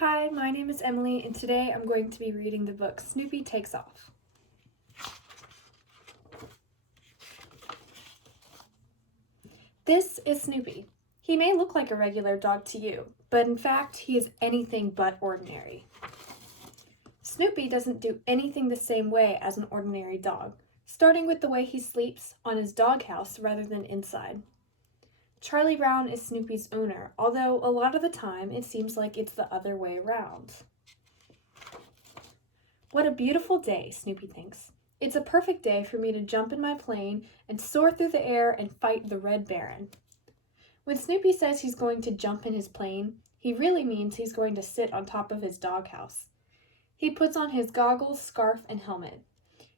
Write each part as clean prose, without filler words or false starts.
Hi, my name is Emily, and today I'm going to be reading the book Snoopy Takes Off. This is Snoopy. He may look like a regular dog to you, but in fact, he is anything but ordinary. Snoopy doesn't do anything the same way as an ordinary dog, starting with the way he sleeps on his doghouse rather than inside. Charlie Brown is Snoopy's owner, although a lot of the time it seems like it's the other way around. What a beautiful day, Snoopy thinks. It's a perfect day for me to jump in my plane and soar through the air and fight the Red Baron. When Snoopy says he's going to jump in his plane, he really means he's going to sit on top of his doghouse. He puts on his goggles, scarf, and helmet.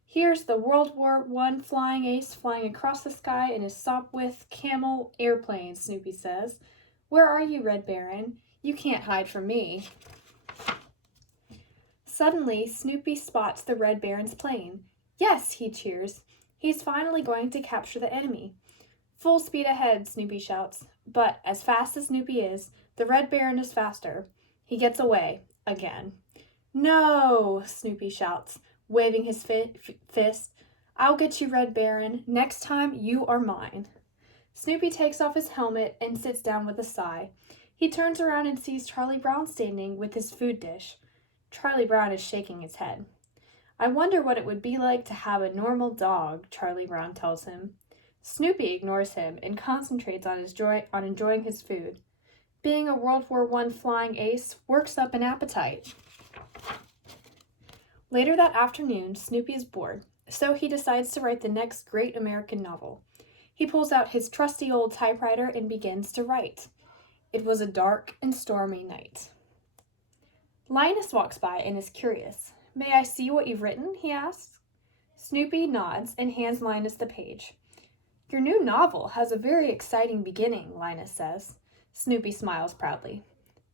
Here's the World War I flying ace flying across the sky in his Sopwith Camel airplane, Snoopy says. Where are you, Red Baron? You can't hide from me. Suddenly, Snoopy spots the Red Baron's plane. Yes, he cheers. He's finally going to capture the enemy. Full speed ahead, Snoopy shouts. But as fast as Snoopy is, the Red Baron is faster. He gets away, again. No, Snoopy shouts, waving his fist. I'll get you, Red Baron. Next time, you are mine. Snoopy takes off his helmet and sits down with a sigh. He turns around and sees Charlie Brown standing with his food dish. Charlie Brown is shaking his head. I wonder what it would be like to have a normal dog, Charlie Brown tells him. Snoopy ignores him and concentrates on enjoying his food. Being a World War I flying ace works up an appetite. Later that afternoon, Snoopy is bored, so he decides to write the next great American novel. He pulls out his trusty old typewriter and begins to write. It was a dark and stormy night. Linus walks by and is curious. May I see what you've written? He asks. Snoopy nods and hands Linus the page. Your new novel has a very exciting beginning, Linus says. Snoopy smiles proudly.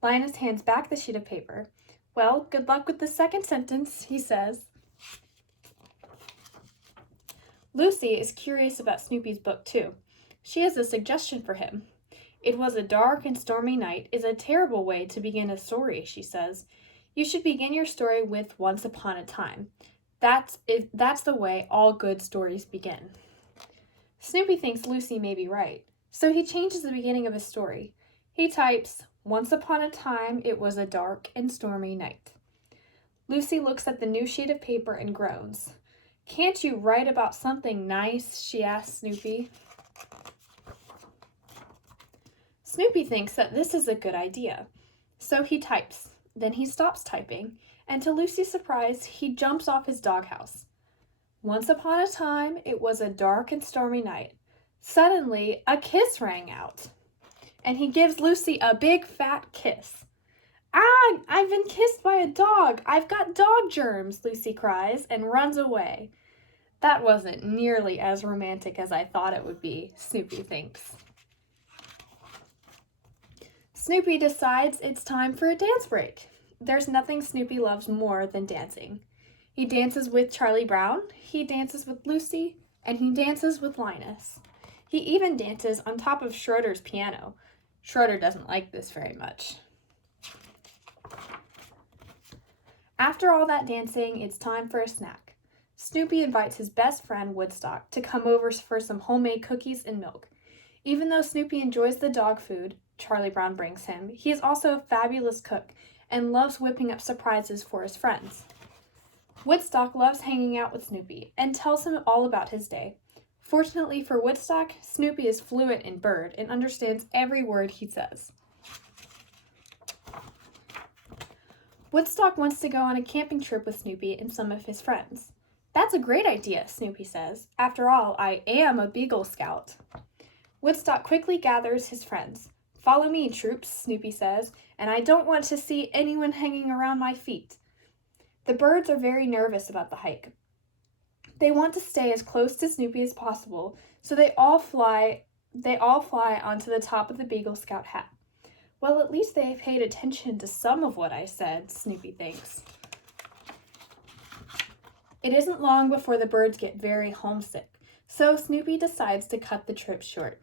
Linus hands back the sheet of paper. Well, good luck with the second sentence, he says. Lucy is curious about Snoopy's book, too. She has a suggestion for him. It was a dark and stormy night is a terrible way to begin a story, she says. You should begin your story with Once Upon a Time. That's the way all good stories begin. Snoopy thinks Lucy may be right, so he changes the beginning of his story. He types, Once upon a time, it was a dark and stormy night. Lucy looks at the new sheet of paper and groans. Can't you write about something nice? She asks Snoopy. Snoopy thinks that this is a good idea, so he types. Then he stops typing, and to Lucy's surprise, he jumps off his doghouse. Once upon a time, it was a dark and stormy night. Suddenly, a kiss rang out, and he gives Lucy a big fat kiss. Ah, I've been kissed by a dog. I've got dog germs, Lucy cries and runs away. That wasn't nearly as romantic as I thought it would be, Snoopy thinks. Snoopy decides it's time for a dance break. There's nothing Snoopy loves more than dancing. He dances with Charlie Brown, he dances with Lucy, and he dances with Linus. He even dances on top of Schroeder's piano. Schroeder doesn't like this very much. After all that dancing, it's time for a snack. Snoopy invites his best friend, Woodstock, to come over for some homemade cookies and milk. Even though Snoopy enjoys the dog food Charlie Brown brings him, he is also a fabulous cook and loves whipping up surprises for his friends. Woodstock loves hanging out with Snoopy and tells him all about his day. Fortunately for Woodstock, Snoopy is fluent in bird and understands every word he says. Woodstock wants to go on a camping trip with Snoopy and some of his friends. That's a great idea, Snoopy says. After all, I am a Beagle Scout. Woodstock quickly gathers his friends. Follow me, troops, Snoopy says, and I don't want to see anyone hanging around my feet. The birds are very nervous about the hike. They want to stay as close to Snoopy as possible, so they all fly onto the top of the Beagle Scout hat. Well, at least they paid attention to some of what I said, Snoopy thinks. It isn't long before the birds get very homesick, so Snoopy decides to cut the trip short.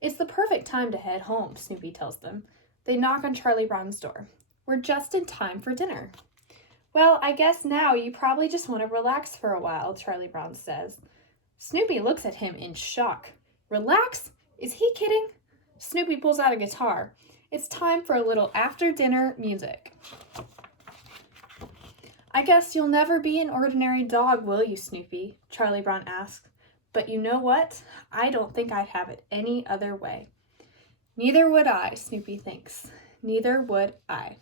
It's the perfect time to head home, Snoopy tells them. They knock on Charlie Brown's door. We're just in time for dinner." "Well, I guess now you probably just want to relax for a while," Charlie Brown says. Snoopy looks at him in shock. "Relax? Is he kidding?" Snoopy pulls out a guitar. It's time for a little after-dinner music. "I guess you'll never be an ordinary dog, will you, Snoopy?" Charlie Brown asks. "But you know what? I don't think I'd have it any other way." "Neither would I," Snoopy thinks. "Neither would I."